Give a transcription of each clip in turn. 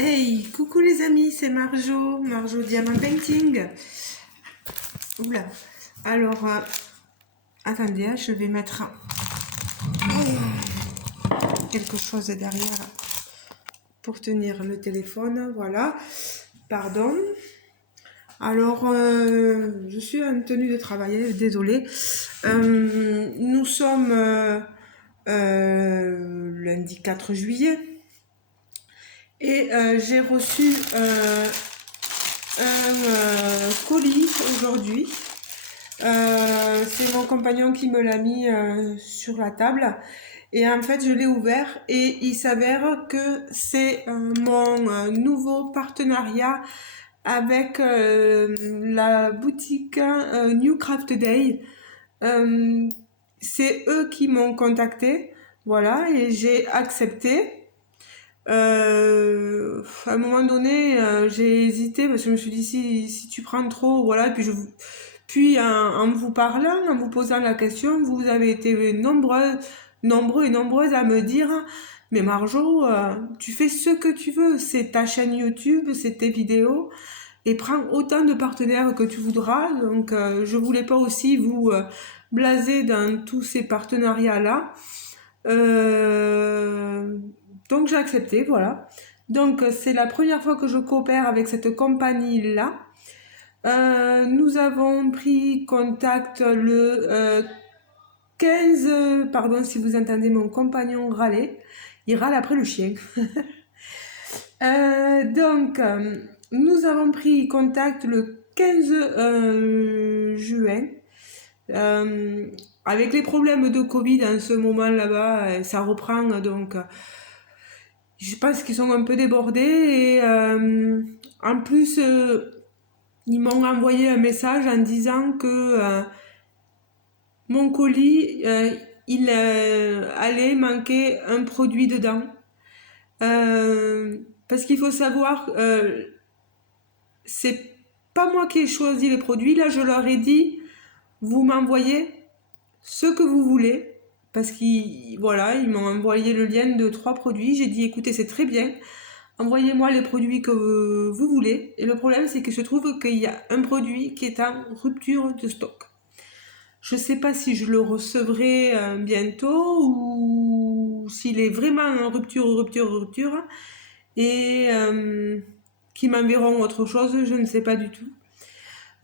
Hey, coucou les amis, c'est Marjo Diamant Painting. Oula, alors, attendez, je vais mettre quelque chose derrière pour tenir le téléphone, voilà, pardon. Alors, je suis en tenue de travailler, désolée. Nous sommes lundi 4 juillet et j'ai reçu un colis aujourd'hui. C'est mon compagnon qui me l'a mis sur la table et en fait je l'ai ouvert et il s'avère que c'est mon nouveau partenariat avec la boutique New Craft Day. Euh, c'est eux qui m'ont contacté, voilà, et j'ai accepté. À un moment donné, j'ai hésité parce que je me suis dit si tu prends trop, voilà, puis en vous parlant, en vous posant la question, vous avez été nombreux et nombreuses à me dire, mais Marjo, tu fais ce que tu veux, c'est ta chaîne YouTube, c'est tes vidéos, et prends autant de partenaires que tu voudras. Donc, je voulais pas aussi vous blaser dans tous ces partenariats-là. Euh, donc j'ai accepté, voilà. Donc c'est la première fois que je coopère avec cette compagnie-là. Nous avons pris contact le 15, pardon si vous entendez mon compagnon râler, il râle après le chien. Nous avons pris contact le 15 juin. Euh, avec les problèmes de Covid en ce moment là-bas, ça reprend donc. Je pense qu'ils sont un peu débordés et en plus ils m'ont envoyé un message en disant que mon colis il allait manquer un produit dedans. Parce qu'il faut savoir, c'est pas moi qui ai choisi les produits. Là, je leur ai dit, vous m'envoyez ce que vous voulez. Parce qu'ils voilà, ils m'ont envoyé le lien de 3 produits. J'ai dit, écoutez, c'est très bien. Envoyez-moi les produits que vous voulez. Et le problème, c'est que je trouve qu'il y a un produit qui est en rupture de stock. Je ne sais pas si je le recevrai bientôt ou s'il est vraiment en rupture. Et qui m'enverront autre chose, je ne sais pas du tout.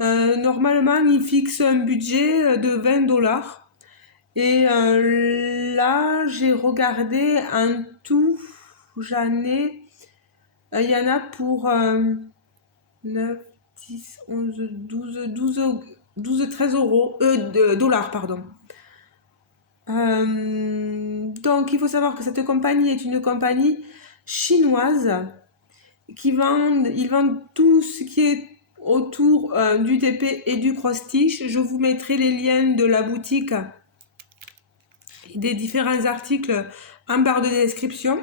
Normalement, ils fixent un budget de 20 $. Et là, j'ai regardé en tout, j'en ai. Il y en a pour 9, 10, 11, 12, 13 euros, dollars, pardon. Donc, il faut savoir que cette compagnie est une compagnie chinoise ils vendent tout ce qui est autour du TP et du cross-stitch. Je vous mettrai les liens de la boutique et des différents articles en barre de description.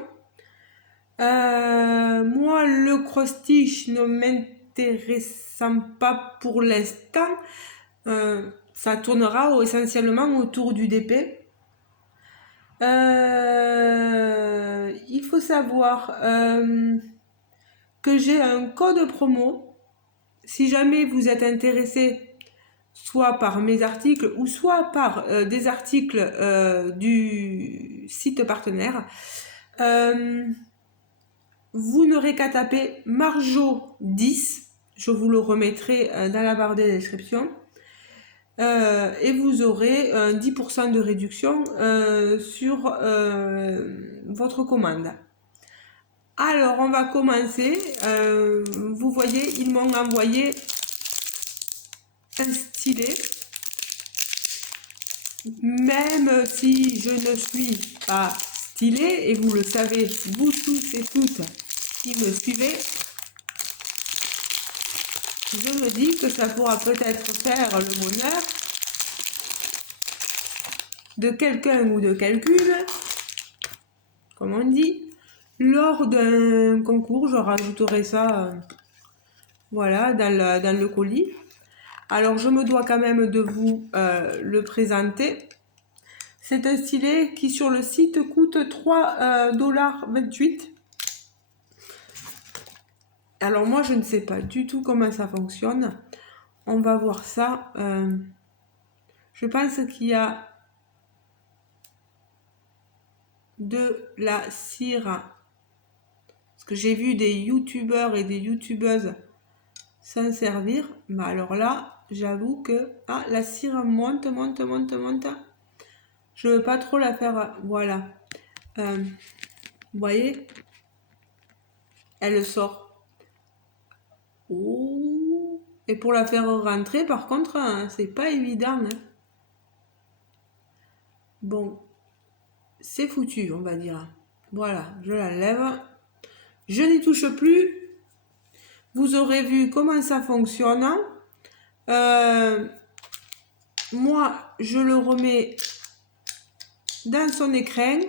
Moi, le cross-stitch ne m'intéressant pas pour l'instant, ça tournera essentiellement autour du DP. Il faut savoir que j'ai un code promo. Si jamais vous êtes intéressé soit par mes articles ou soit par des articles du site partenaire, vous n'aurez qu'à taper Marjo 10, je vous le remettrai dans la barre de description, et vous aurez 10% de réduction sur votre commande. Alors on va commencer. Vous voyez, ils m'ont envoyé un stylet. Même si je ne suis pas stylée, et vous le savez, vous tous et toutes qui me suivez, je me dis que ça pourra peut-être faire le bonheur de quelqu'un ou de quelqu'une, comme on dit, lors d'un concours. Je rajouterai ça voilà, dans le colis. Alors je me dois quand même de vous le présenter. C'est un stylet qui sur le site coûte 3,28 $. Alors moi, je ne sais pas du tout comment ça fonctionne. On va voir ça. Je pense qu'il y a de la cire. Parce que j'ai vu des youtubeurs et des youtubeuses s'en servir. Mais alors là, j'avoue que la cire monte, monte, monte, monte. Je veux pas trop la faire. Voilà. Vous voyez, elle sort. Oh. Et pour la faire rentrer, par contre, c'est pas évident. Hein. Bon, c'est foutu, on va dire. Voilà, je la lève. Je n'y touche plus. Vous aurez vu comment ça fonctionne. Moi, je le remets dans son écrin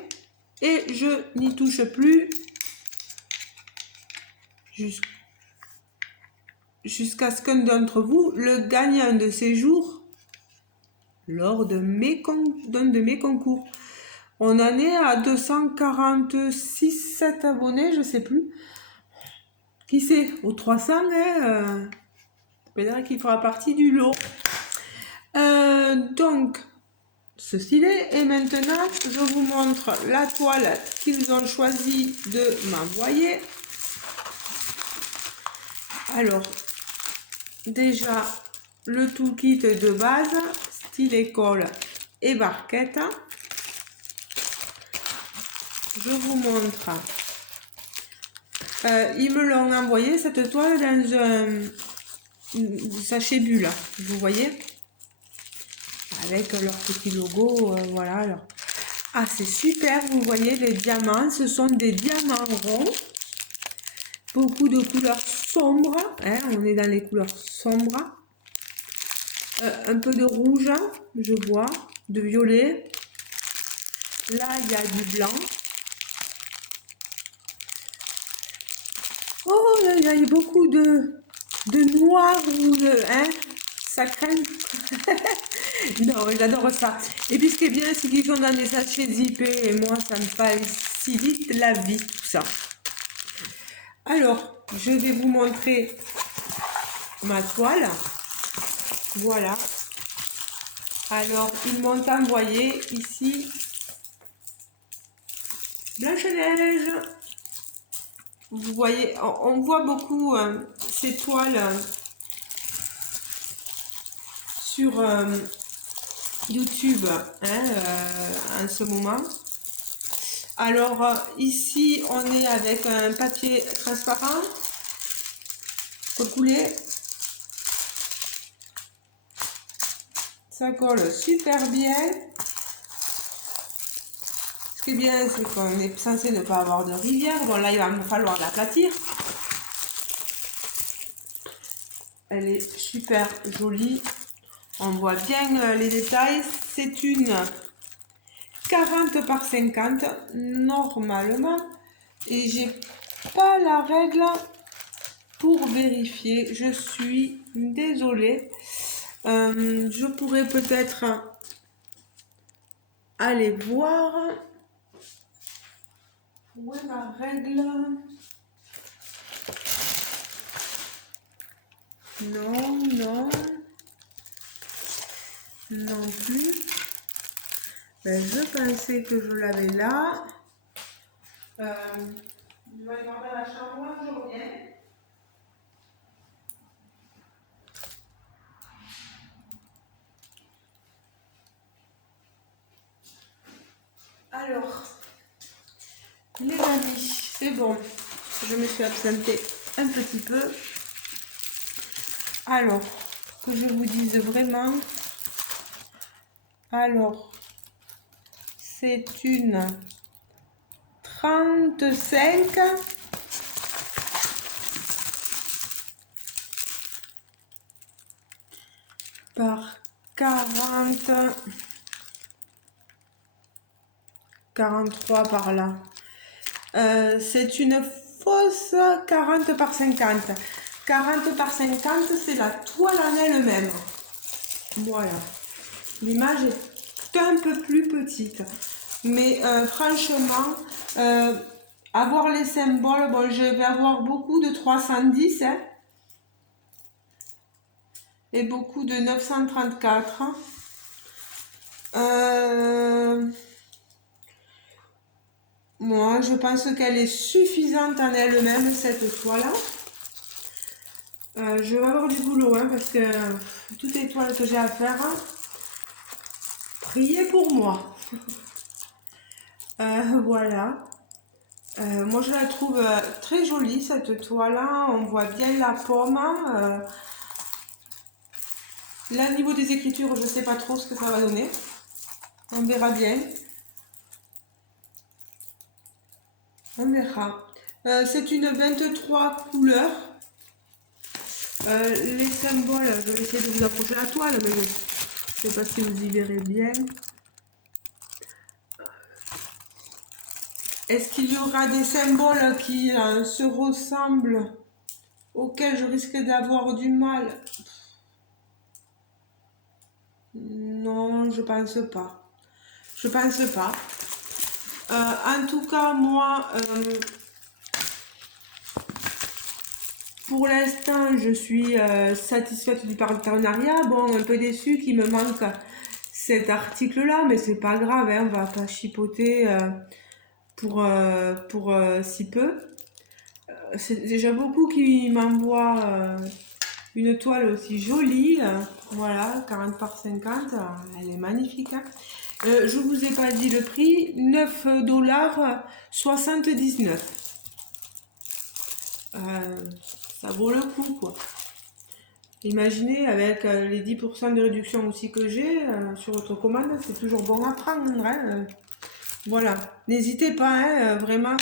et je n'y touche plus jusqu'à ce qu'un d'entre vous le gagne un de ces jours lors de d'un de mes concours. On en est à 246, 7 abonnés, je sais plus. Qui sait, aux 300, hein, peut-être qu'il fera partie du lot. Donc, ceci est. Et maintenant, je vous montre la toile qu'ils ont choisi de m'envoyer. Alors, déjà, le toolkit de base, style école et barquette. Je vous montre. Ils me l'ont envoyé, cette toile, dans un sachet bulle. Vous voyez, avec leur petit logo, voilà. Alors. Ah, c'est super, vous voyez les diamants, ce sont des diamants ronds, beaucoup de couleurs sombres, hein, on est dans les couleurs sombres, un peu de rouge, je vois, de violet, là il y a du blanc, oh là, il y a beaucoup de noir, ou de, hein, ça craint. Non, j'adore ça. Et puis ce qui est bien, c'est qu'ils sont dans des sachets zippés et moi, ça me facilite la vie, tout ça. Alors, je vais vous montrer ma toile. Voilà. Alors, ils m'ont envoyé ici Blanche-Neige. Vous voyez, on voit beaucoup ces toiles sur YouTube hein, en ce moment. Alors ici on est avec un papier transparent recoulé. Ça colle super bien. Ce qui est bien, c'est qu'on est censé ne pas avoir de rivière. Bon là il va me falloir l'aplatir. Elle est super jolie. On voit bien les détails. C'est une 40 par 50 normalement. Et j'ai pas la règle pour vérifier. Je suis désolée. Je pourrais peut-être aller voir. Où est ma règle? Non, non. Non plus. Ben, je pensais que je l'avais là. Je vais regarder la chambre, je reviens. Alors, les amis, c'est bon. Je me suis absentée un petit peu. Alors, que je vous dise vraiment. Alors, c'est une 35 par 43 par là. C'est une fausse 40 par 50. 40 par 50, c'est la toile en elle-même. Voilà. L'image est un peu plus petite. Mais franchement, avoir les symboles, bon, je vais avoir beaucoup de 310 hein, et beaucoup de 934. Moi, je pense qu'elle est suffisante en elle-même, cette toile. Je vais avoir du boulot, hein, parce que toutes les toiles que j'ai à faire, priez pour moi. Voilà. Moi, je la trouve très jolie, cette toile-là. On voit bien la pomme. Là, au niveau des écritures, je ne sais pas trop ce que ça va donner. On verra bien. On verra. C'est une 23 couleurs. Les symboles, je vais essayer de vous approcher la toile, mais bon, je ne sais pas si vous y verrez bien. Est-ce qu'il y aura des symboles qui se ressemblent, auxquels je risque d'avoir du mal? Non, je pense pas. Je pense pas. En tout cas, moi, pour l'instant, je suis satisfaite du partenariat. Bon, un peu déçue qu'il me manque cet article-là, mais c'est pas grave, hein, on va pas chipoter pour si peu. C'est déjà beaucoup qui m'envoient une toile aussi jolie. Voilà, 40 par 50, elle est magnifique. Hein. Je vous ai pas dit le prix, 9,79 $. Ça vaut le coup, quoi. Imaginez, avec les 10% de réduction aussi que j'ai sur votre commande, c'est toujours bon à prendre. Hein. Voilà, n'hésitez pas, hein, vraiment.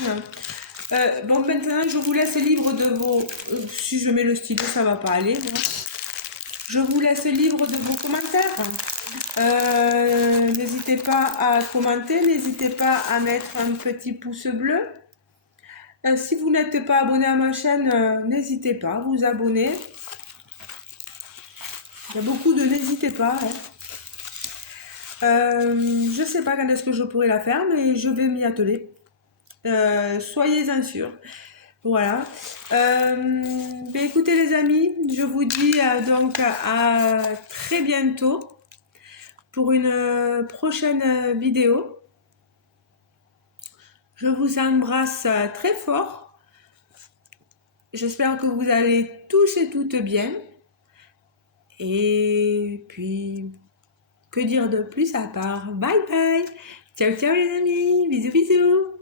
Bon, maintenant, je vous laisse libre de vos... si je mets le stylo, ça va pas aller. Voilà. Je vous laisse libre de vos commentaires. N'hésitez pas à commenter, n'hésitez pas à mettre un petit pouce bleu. Si vous n'êtes pas abonné à ma chaîne, n'hésitez pas à vous abonner. Il y a beaucoup de n'hésitez pas. Hein. Je ne sais pas quand est-ce que je pourrai la faire, mais je vais m'y atteler. Soyez-en sûrs. Voilà. Écoutez les amis, je vous dis donc à très bientôt pour une prochaine vidéo. Je vous embrasse très fort. J'espère que vous allez tous et toutes bien. Et puis, que dire de plus à part bye bye. Ciao ciao les amis. Bisous bisous.